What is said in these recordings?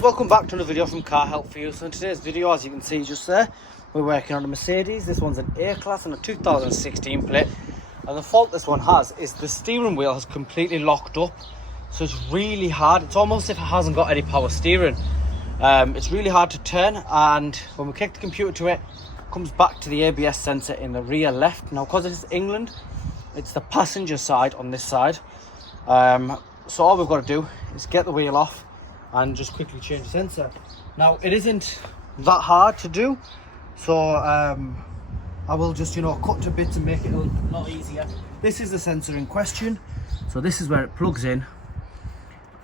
guys, welcome back to another video from Car Help For You. So in today's video, as you can see just there, we're working on a Mercedes. This one's an A-Class and a 2016 plate. And the fault this one has is the steering wheel has completely locked up. So it's really hard. It's almost as if it hasn't got any power steering. It's really hard to turn, and when we kick the computer to it, it comes back to the ABS sensor in the rear left. Now, because it's England, it's the passenger side on this side. So all we've got to do is get the wheel off and just quickly change the sensor. Now, it isn't that hard to do, so I will just, cut to bits and make it a lot easier. This is the sensor in question. So this is where it plugs in,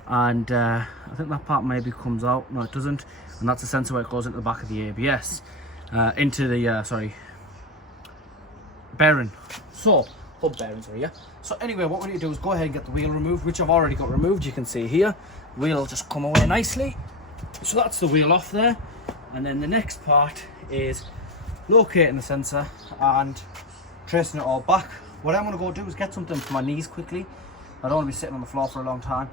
and I think that part maybe comes out. No, it doesn't. And that's the sensor where it goes into the back of the ABS, into the bearing. So hub bearing, sorry, yeah. So anyway, what we need to do is go ahead and get the wheel removed, which I've already got removed. You can see here, wheel will just come away nicely. So that's the wheel off there. And then the next part is locating the sensor and tracing it all back. What I'm going to go do is get something for my knees quickly. I don't want to be sitting on the floor for a long time.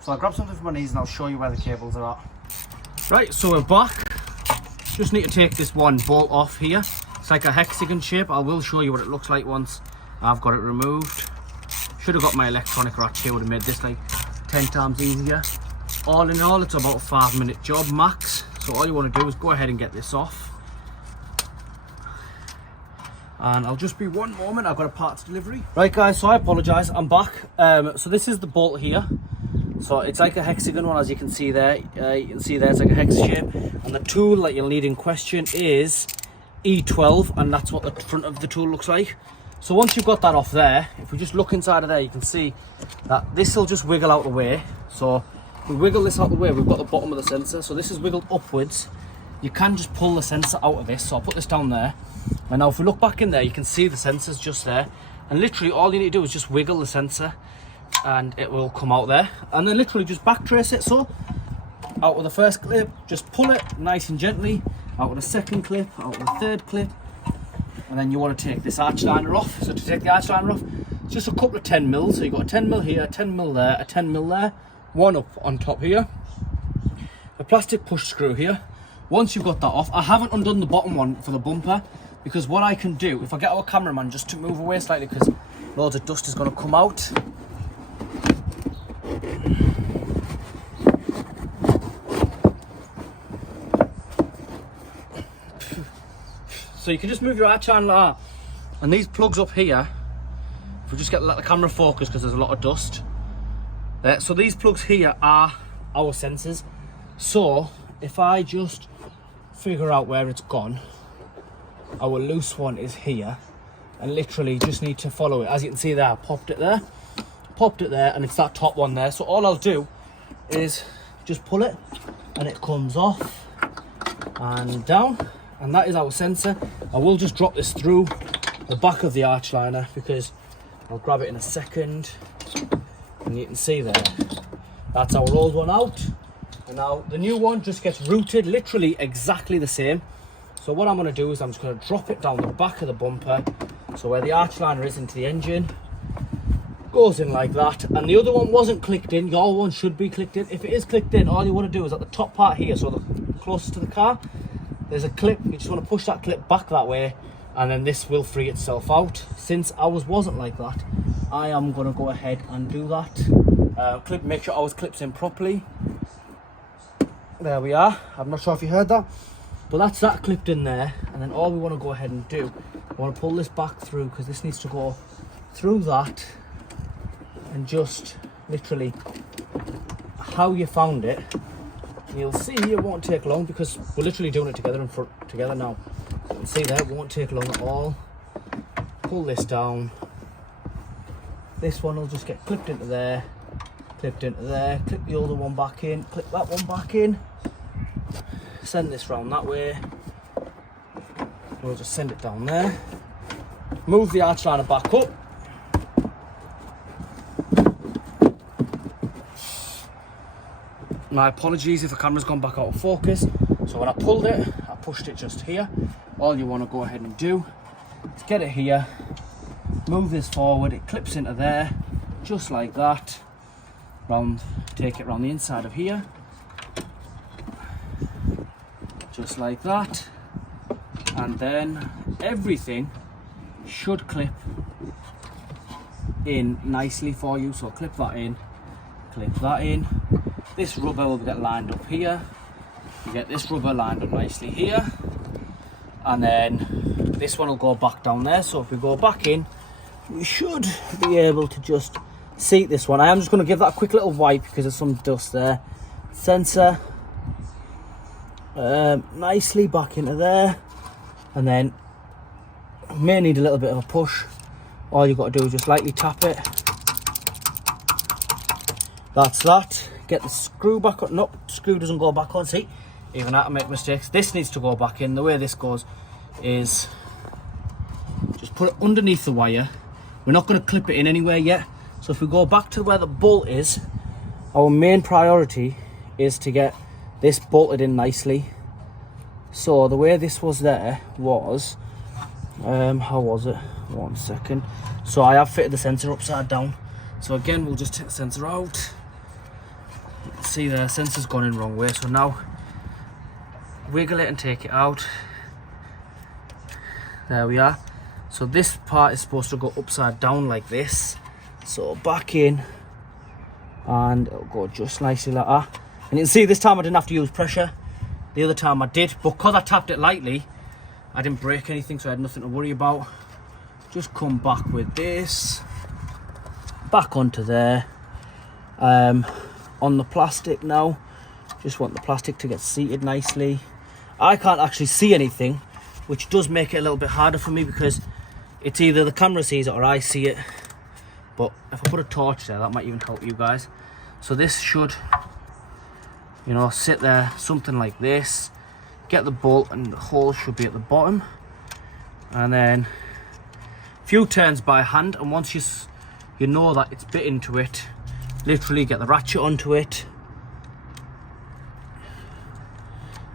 So I'll grab something for my knees and I'll show you where the cables are at. Right, so we're back. Just need to take this one bolt off here. It's like a hexagon shape. I will show you what it looks like once I've got it removed. Should have got my electronic ratchet, would have made this like 10 times easier. All in all, it's about a 5-minute job max. So all you want to do is go ahead and get this off. And I'll just be one moment, I've got a parts delivery. Right guys, so I apologise, I'm back. So this is the bolt here. So it's like a hexagon one, as you can see there. You can see there it's like a hex shape. And the tool that you'll need in question is E12, and that's what the front of the tool looks like. So once you've got that off there, if we just look inside of there, you can see that this will just wiggle out the way. So we wiggle this out the way, we've got the bottom of the sensor. So this is wiggled upwards. You can just pull the sensor out of this. So I'll put this down there. And now if we look back in there, you can see the sensor's just there. And literally all you need to do is just wiggle the sensor and it will come out there. And then literally just back trace it. So out of the first clip, just pull it nice and gently. Out of the second clip, out of the third clip. And then you want to take this arch liner off. So to take the arch liner off, it's just a couple of 10 mils. So you've got a 10 mil here, a 10 mil there, a 10 mil there, one up on top here, a plastic push screw here. Once you've got that off, I haven't undone the bottom one for the bumper, because what I can do, if I get our cameraman just to move away slightly, because loads of dust is going to come out. So you can just move your arch line like that. And these plugs up here, if we just let the camera focus because there's a lot of dust. So these plugs here are our sensors. So if I just figure out where it's gone, our loose one is here, and literally just need to follow it. As you can see there, I popped it there, and it's that top one there. So all I'll do is just pull it and it comes off and down. And that is our sensor. I will just drop this through the back of the arch liner because I'll grab it in a second. And you can see there, that's our old one out. And now the new one just gets routed literally exactly the same. So what I'm going to do is I'm just going to drop it down the back of the bumper. So where the arch liner is into the engine, goes in like that. And the other one wasn't clicked in. Your one should be clicked in. If it is clicked in, all you want to do is at the top part here, so the closest to the car, there's a clip. You just want to push that clip back that way, and then this will free itself out. Since ours wasn't like that, I am going to go ahead and do that. Make sure ours clips in properly. There we are. I'm not sure if you heard that, but that's that clipped in there. And then all we want to go ahead and do, I want to pull this back through, because this needs to go through that, and just literally how you found it. You'll see it won't take long because we're literally doing it together now. You can see that it won't take long at all. Pull this down. This one will just get clipped into there, clipped into there, clip the other one back in, clip that one back in, send this round that way. We'll just send it down there. Move the arch liner back up. My apologies if the camera's gone back out of focus. So when I pulled it, I pushed it just here. All you want to go ahead and do is get it here, move this forward, it clips into there, just like that. Take it around the inside of here, just like that, and then everything should clip in nicely for you. So clip that in, clip that in. This rubber will get lined up here. You get this rubber lined up nicely here, and then this one will go back down there. So if we go back in, we should be able to just seat this one. I am just going to give that a quick little wipe because there's some dust there. Sensor nicely back into there, and then may need a little bit of a push. All you've got to do is just lightly tap it. That's that. Get the screw back on. Nope, screw doesn't go back on. See, even I can make mistakes. This needs to go back in. The way this goes is just put it underneath the wire. We're not going to clip it in anywhere yet. So if we go back to where the bolt is, our main priority is to get this bolted in nicely. So the way this was there was, how was it? 1 second. So I have fitted the sensor upside down. So again, we'll just take the sensor out. See, the sensor's gone in the wrong way. So now wiggle it and take it out. There we are. So this part is supposed to go upside down like this. So back in, and it'll go just nicely like that. And you can see this time I didn't have to use pressure. The other time I did, but because I tapped it lightly, I didn't break anything, so I had nothing to worry about. Just come back with this, back onto there. On the plastic now, just want the plastic to get seated nicely. I can't actually see anything, which does make it a little bit harder for me because it's either the camera sees it or I see it. But if I put a torch there, that might even help you guys. So this should, you know, sit there, something like this. Get the bolt, and the hole should be at the bottom. And then a few turns by hand, and once you know that it's bit into it, literally get the ratchet onto it.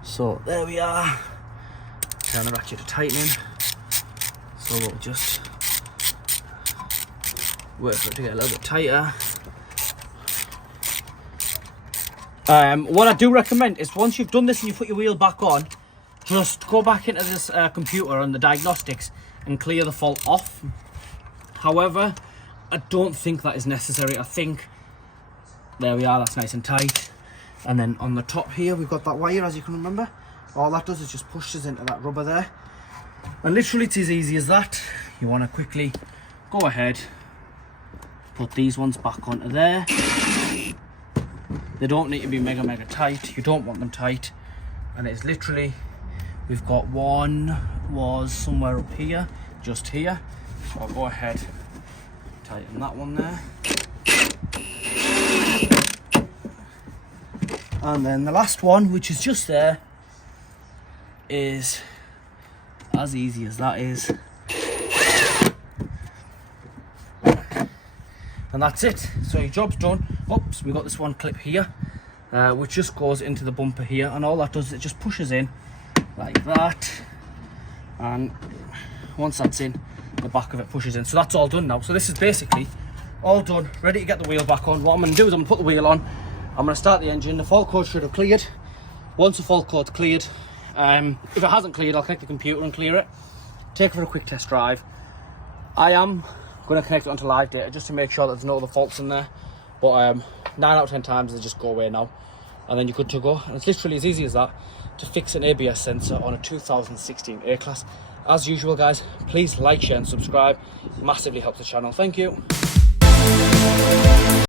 So there we are. Turn the ratchet to tightening. So we'll just wait for it to get a little bit tighter. What I do recommend is once you've done this and you put your wheel back on, just go back into this computer on the diagnostics and clear the fault off. However, I don't think that is necessary. I think, there we are, that's nice and tight. And then on the top here, we've got that wire, as you can remember. All that does is just pushes into that rubber there. And literally it's as easy as that. You want to quickly go ahead, put these ones back onto there. They don't need to be mega tight. You don't want them tight. And it's literally, we've got one was somewhere up here, just here. So I'll go ahead, tighten that one there. And then the last one, which is just there, is as easy as that is. And that's it. So your job's done. Oops, we've got this one clip here, which just goes into the bumper here, and all that does is it just pushes in like that, and once that's in, the back of it pushes in. So that's all done now. So this is basically all done, ready to get the wheel back on. What I'm going to do is I'm going to put the wheel on. I'm going to start the engine. The fault code should have cleared. Once the fault code's cleared, if it hasn't cleared, I'll connect the computer and clear it. Take it for a quick test drive. I am going to connect it onto live data just to make sure that there's no other faults in there. But 9 out of 10 times they just go away now, and then you're good to go. And it's literally as easy as that to fix an ABS sensor on a 2016 A-Class. As usual, guys, please like, share and subscribe. It massively helps the channel. Thank you.